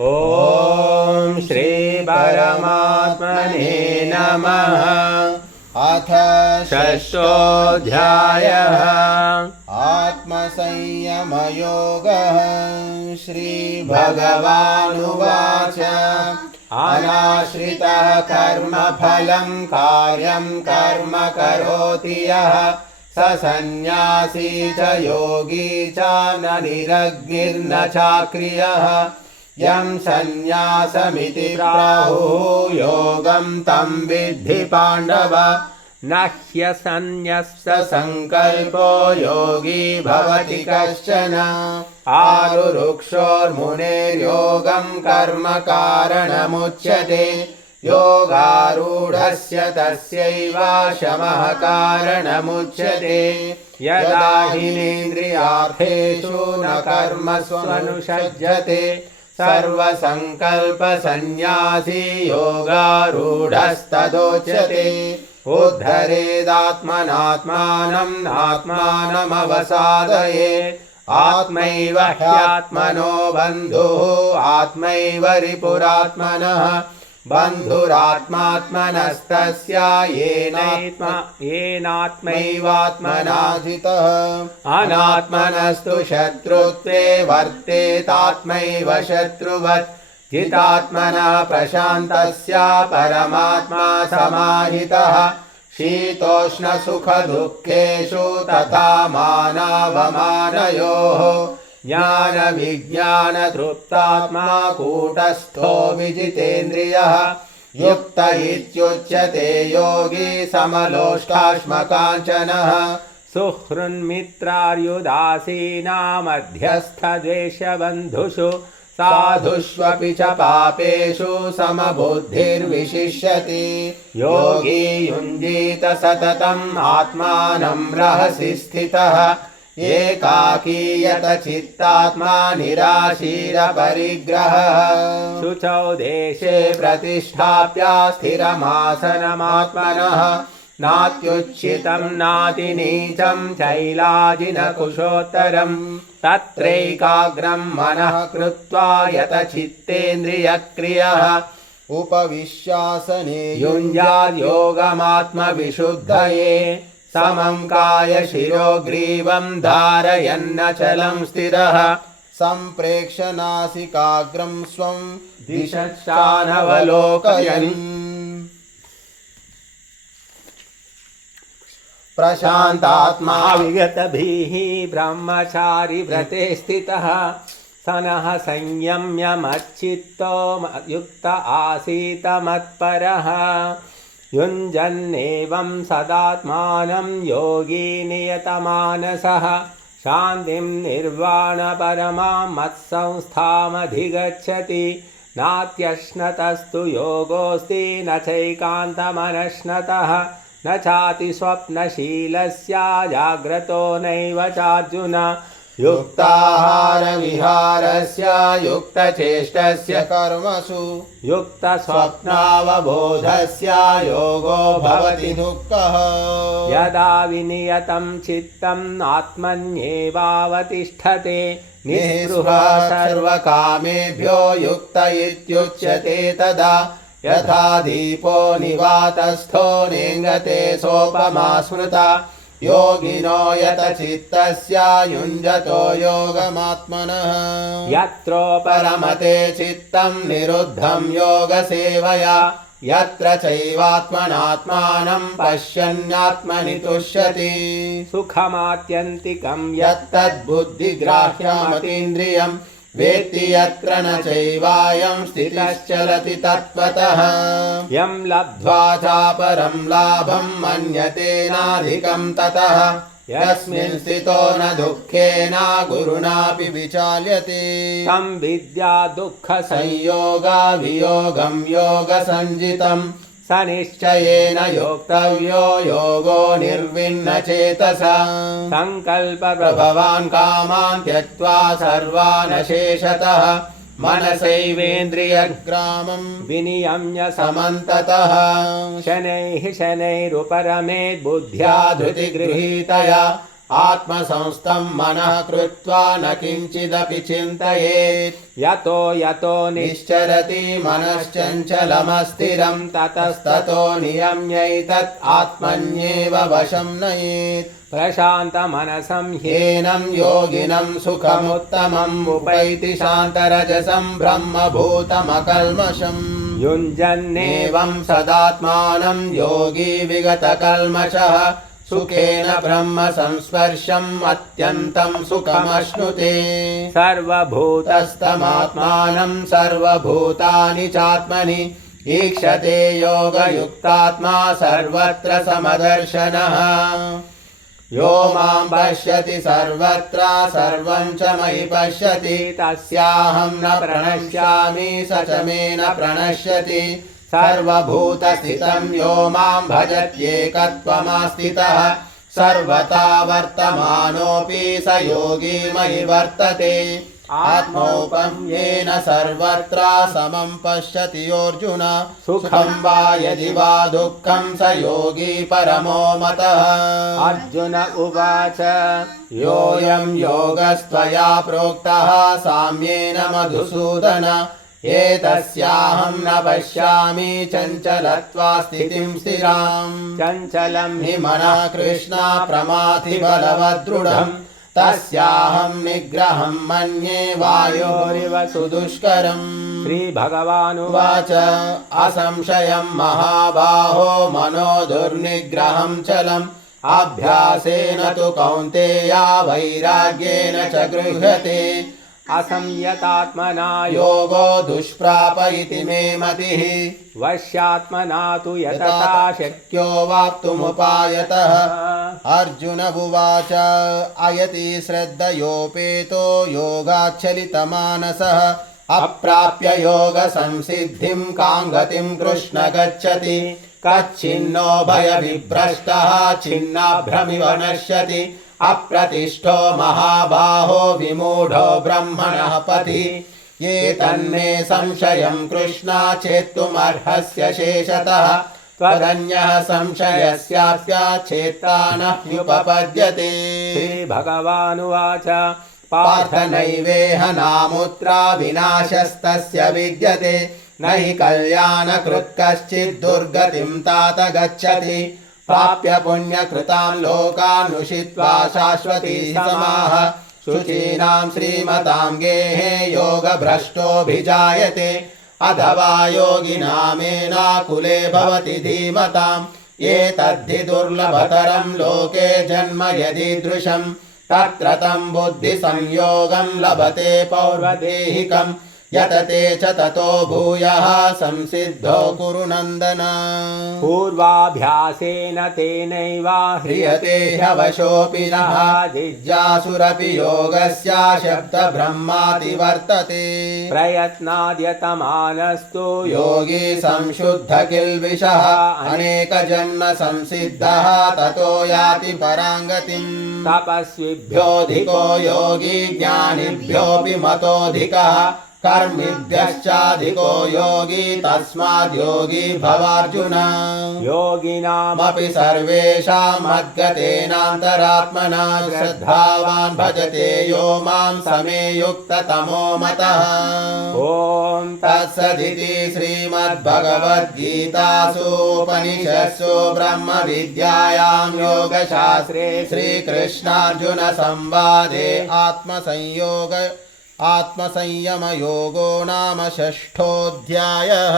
ॐ श्री परमात्मने नमः। अथ षष्ठोऽध्यायः आत्मसंयमयोगः। श्रीभगवानुवाच अनाश्रितः कर्मफलं कार्यं कर्म करोति यः स सन्न्यासी च योगी च न निरग्निर्न चाक्रियः। यं सन्न्यासमिति प्राहुः योगं तं विद्धि पाण्डव। न ह्यसन्न्यस्त संकल्पो योगी भवति कश्चन। आरुरुक्षोर्मुनेर्योगं कर्म कारणमुच्यते। योगारूढस्य तस्यैव शमः कारणमुच्यते। यदा हिनेन्द्रियार्थेषु न कर्मस्वनुषज्यते सर्वसंकल्पसन्न्यासी योगारूढस्तदोच्यते। उद्धरेदात्मनात्मानं नात्मानमवसादयेत्। आत्मैव ह्यात्मनो बन्धुः आत्मैव रिपुरात्मनः। बन्धुरात्मात्मनस्तस्य येनात्मैवात्मना जितः। अनात्मनस्तु शत्रुत्वे वर्तेतात्मैव शत्रुवत्। जितात्मनः प्रशान्तस्य परमात्मा समाहितः। शीतोष्णसुखदुःखेषु तथा मानावमानयोः। ज्ञानविज्ञानतृप्तात्मा कूटस्थो विजितेन्द्रियः। युक्त इत्युच्यते योगी समलोष्टाश्मकाञ्चनः। सुहृन्मित्रार्युदासीना मध्यस्थद्वेषबन्धुषु। साधुष्वपि च पापेषु समबुद्धिर्विशिष्यति। योगी युञ्जीत सततम् आत्मानं रहसि स्थितः। एकाकीयत चित्तात्मा निराशीरपरिग्रहः। शुचौ देशे प्रतिष्ठाप्य स्थिरमासनमात्मनः। नात्युच्छितं नातिनीचं चैलाजिनकुशोत्तरम्। तत्रैकाग्रं मनः कृत्वा यतचित्तेन्द्रियक्रियः। उपविश्यासने युञ्जाद्योगमात्मविशुद्धये। समं कायशिरोग्रीवं धारयन्नचलं स्थिरः। सम्प्रेक्ष्य नासिकाग्रं स्वं दिशश्चानवलोकयन्। प्रशान्तात्मा विगतभिः ब्रह्मचारी व्रते स्थितः। सनः संयम्य मच्चित्तो युक्त आसीत मत्परः। युञ्जन्नेवं सदात्मानं योगी नियतमानसः। शान्तिं निर्वाणपरमां मत्संस्थामधिगच्छति। नात्यश्नतस्तु योगोऽस्ति न चैकान्तमनश्नतः। न चातिस्वप्नशीलस्य जाग्रतो नैव चार्जुन। युक्ताहारविहारस्य युक्तचेष्टस्य कर्मसु। युक्तस्वप्नावबोधस्य योगो भवति दुःखः। यदा विनियतं चित्तम् आत्मन्येवावतिष्ठते। निःस्पृहः सर्वकामेभ्यो युक्त इत्युच्यते तदा। यथा दीपो निवातस्थो नेङ्गते सोपमा स्मृता। योगिनो यतचित्तस्य युञ्जतो योगमात्मनः। यत्रोपरमते चित्तं निरुद्धं योगसेवया। यत्र चैवात्मनात्मानं पश्यन्नात्मनि तुष्यति। सुखमात्यन्तिकं यत्तद्बुद्धिग्राह्यमतीन्द्रियम्। वेत्ति यत्र न चैवायं स्थितश्चलति तत्त्वतः। यं लब्ध्वा चापरं लाभं मन्यते नाधिकं ततः। यस्मिन् स्थितो न दुःखेन गुरुणापि विचाल्यते। तं विद्या दुःखसंयोगा वियोगं योगसञ्जितम्। स निश्चयेन योक्तव्यो योगो निर्विण्णचेतसा। संकल्पप्रभवान् कामान् त्यक्त्वा सर्वान् शेषतः। मनसैवेन्द्रियग्रामं विनियम्य समन्ततः। शनैः शनैरुपरमेद् बुद्ध्या धृतिगृहीतया। आत्मसंस्थं मनः कृत्वा न किञ्चिदपि चिन्तयेत् यतो यतो निश्चरति मनश्चञ्चलमस्थिरं ततस्ततो नियम्यैतत् आत्मन्येव वशं नयेत् प्रशान्तमनसं ह्येनं योगिनं सुखमुत्तमम् उपैति शान्तरजसं ब्रह्मभूतमकल्मषम् युञ्जन्नेवं एवं सदात्मानं योगी विगतकल्मषः सुखेन ब्रह्म संस्पर्शम् अत्यन्तं सुखमश्नुते सर्वभूतस्तमात्मानं तस्तमात्मानं सर्वभूतानि चात्मनि ईक्षते योगयुक्तात्मा सर्वत्र समदर्शनः यो मां पश्यति सर्वत्र सर्वं च मयि पश्यति तस्याहं न प्रणश्यामि स च मे न प्रणश्यति सर्वभूतस्थितं यो मां भजत्येकत्वमास्थितः सर्वथा वर्तमानोऽपि स योगी मयि वर्तते आत्मौपम्येन सर्वत्र समं पश्यति योऽर्जुन सुखं वा यदि वा दुःखं स योगी परमो मतः अर्जुन उवाच योऽयं योगस्त्वया प्रोक्तः साम्येन मधुसूदन एतस्याहं न पश्यामि चञ्चलत्वा स्थितिं स्थिराम् चञ्चलं हि मनः कृष्ण प्रमाथि बलवदृढम् तस्याहं निग्रहं मन्ये वायोरिव सुदुष्करम् श्रीभगवानुवाच असंशयं महाबाहो मनो दुर्निग्रहं चलम् अभ्यासेन तु कौन्तेया वैराग्येन च गृह्यते असंयतात्मना योगो दुष्प्राप इति मे मतिः वश्यात्मना तु यतता शक्यो वाप्तुमुपायतः अर्जुन उवाच अयति श्रद्धयोपेतो योगाच्छलितमानसः अप्राप्य योगसंसिद्धिं कां गतिं कृष्ण गच्छति कच्छिन्नो भयविभ्रष्टः छिन्नाभ्रमिव नश्यति अप्रतिष्ठो महाबाहो विमूढो ब्रह्मणः पथि ये तन्मे संशयं कृष्ण चेत्तुमर्हस्य शेषतः त्वदन्यः संशयस्यास्य चेत्ता न ह्युपपद्यते श्रीभगवानुवाच पार्थ नैवेह नामुत्रा विनाशस्तस्य विद्यते न हि कल्याणकृत् कश्चित् दुर्गतिं तात गच्छति प्राप्य पुण्यकृतां लोकानुषित्वा शाश्वती समाः शुचीनां श्रीमतां गेहे योगभ्रष्टोऽभिजायते अथवा योगिनामेनाकुले भवति धीमताम् एतद्धि दुर्लभतरं लोके जन्म यदीदृशं तत्र तं बुद्धिसंयोगं लभते पौर्वदेहिकम् यतते च ततो भूयः संसिद्धो कुरु नन्दन पूर्वाभ्यासेन तेनैव ह्रियते ह्यवशोऽपि नः जिज्ञासुरपि योगस्य शब्दब्रह्माति वर्तते प्रयत्नाद्यतमानस्तु योगी संशुद्ध किल्बिषः अनेकजन्म संसिद्धः ततो याति पराङ्गतिम् तपस्विभ्योऽधिको योगी ज्ञानिभ्योऽपि मतोऽधिकः कर्मिभ्यश्चाधिको योगी तस्माद् योगी भवार्जुन योगिनामपि सर्वेषां मद्गतेनान्तरात्मना श्रद्धावान् भजते यो मां समे युक्ततमो मतः ॐ तत्सदिति श्रीमद्भगवद्गीतासु उपनिषत्सु ब्रह्मविद्यायां योगशास्त्रे श्रीकृष्णार्जुन संवादे आत्मसंयमयोगो नाम षष्ठोऽध्यायः।